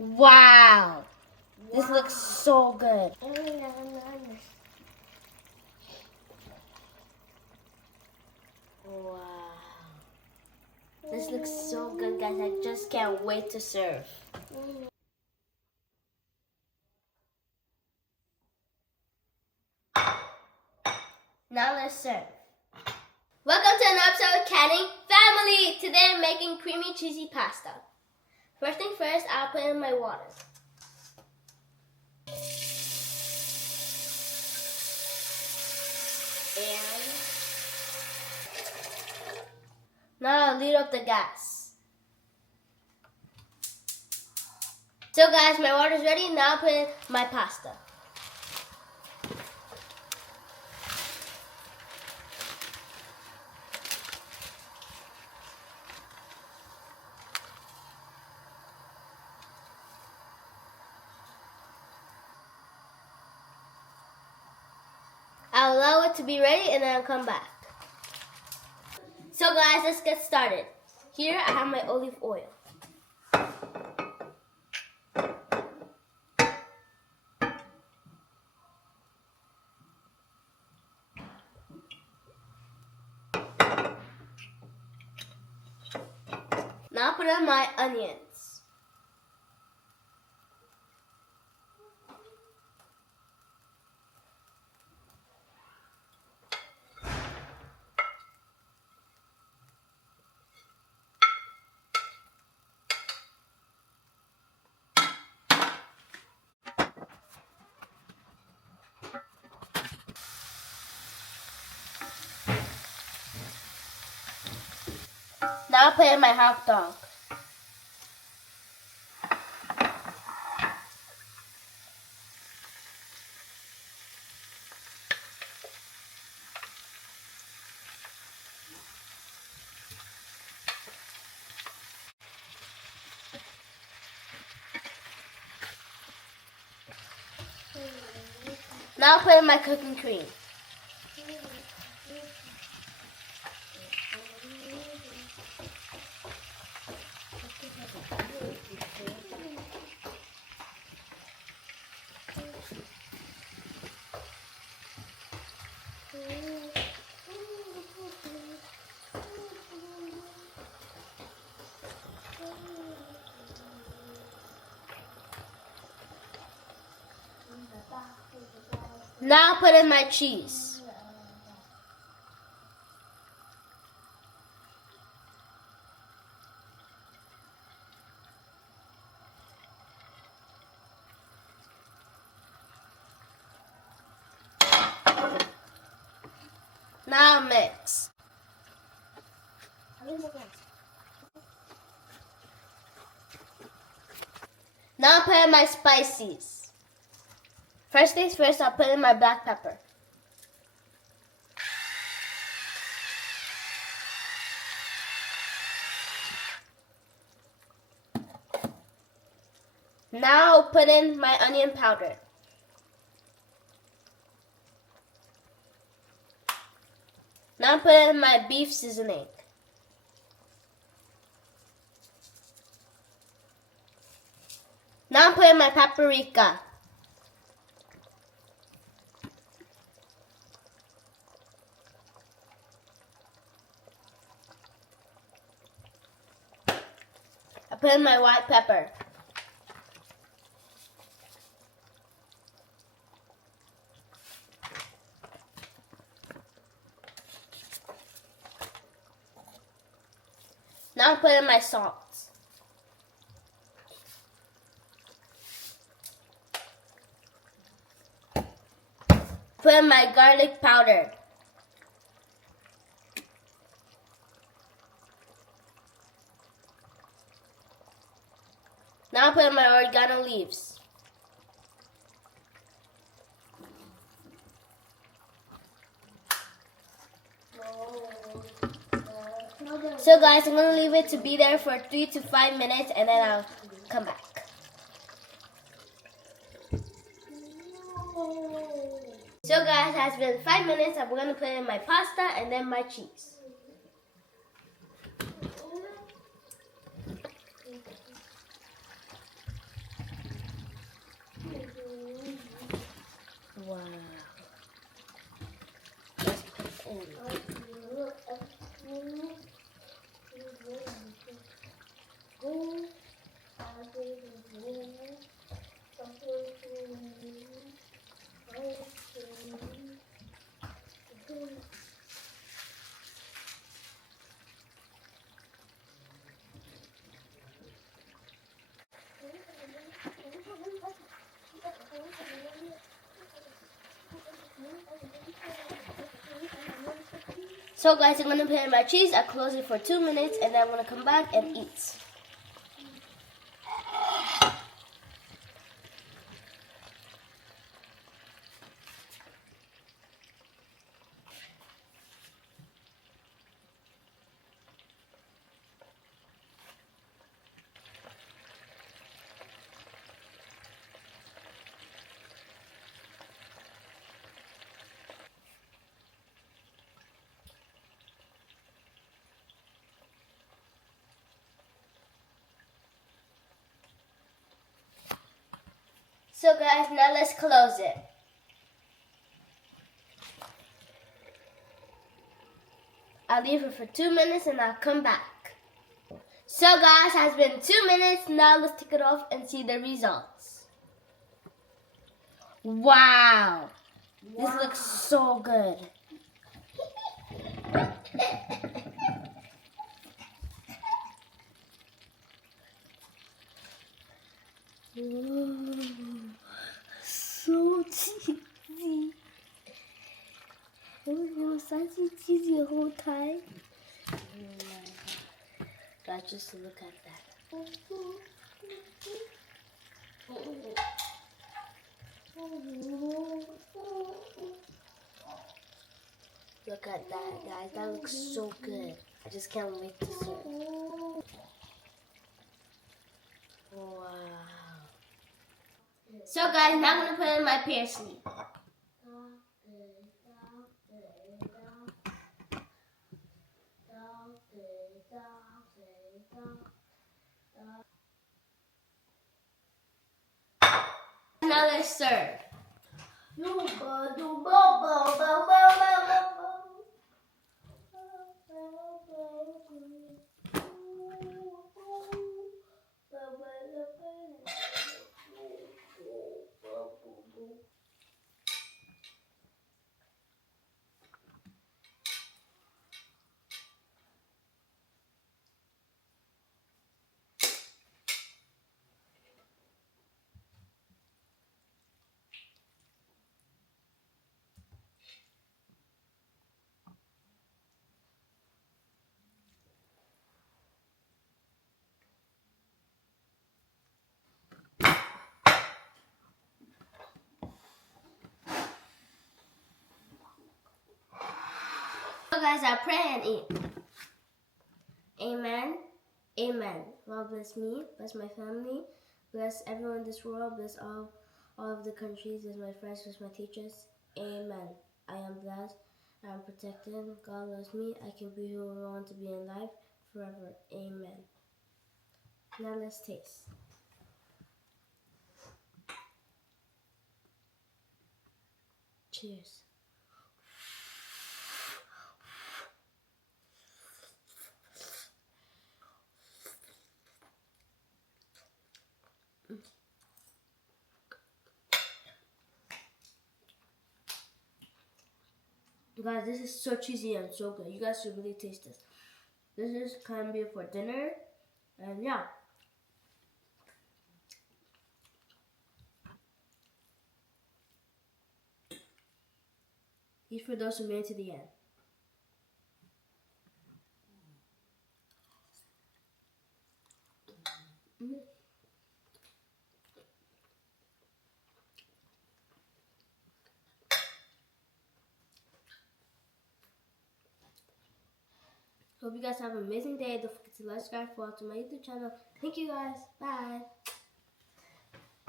Wow. This looks so good. Wow. This looks so good, guys. I just can't wait to serve. Now let's serve. Welcome to another episode of Canning Family. Today I'm making creamy cheesy pasta. First thing first, I'll put in my water. And now I'll lead up the gas. So guys, my water's ready. Now I'll put in my pasta. I'll allow it to be ready and then I'll come back. So guys, let's get started. Here I have my olive oil. Now I'll put in my onions. Now I'll put in my hot dog. Now I'll put in my cooking cream. Now I'll put in my cheese. Now I'll mix. Now I'll put in my spices. First things first, I'll put in my black pepper. Now I'll put in my onion powder. Now I'll put in my beef seasoning. Now I'll put in my paprika. I put in my white pepper. Now I put in my salt. Put in my garlic powder. Now I put in my oregano leaves. So guys, I'm going to leave it to be there for 3 to 5 minutes and then I'll come back. So guys, it has been 5 minutes. I'm going to put in my pasta and then my cheese. So guys, I'm going to put in my cheese. I close it for 2 minutes and then I'm going to come back and eat. So guys, now let's close it. I'll leave it for 2 minutes and I'll come back. So guys, has been 2 minutes. Now let's take it off and see the results. Wow. This looks so good. Whoa, so cheesy. It was such a cheesy the whole time. Oh my God, just look at that. Look at that, guys. That looks so good. I just can't wait to see it. Wow. So guys, now I'm going to put in my parsley. Now let's serve. So guys, I pray and eat. Amen. Amen. God bless me, bless my family, bless everyone in this world, bless all of the countries, bless my friends, bless my teachers. Amen. I am blessed. I am protected. God loves me. I can be who I want to be in life forever. Amen. Now let's taste. Cheers. Guys, this is so cheesy and so good. You guys should really taste this. This is can be for dinner, and yeah. Eat for those who made it to the end. Hope you guys have an amazing day. Don't forget to like, subscribe, follow to my YouTube channel. Thank you guys. Bye.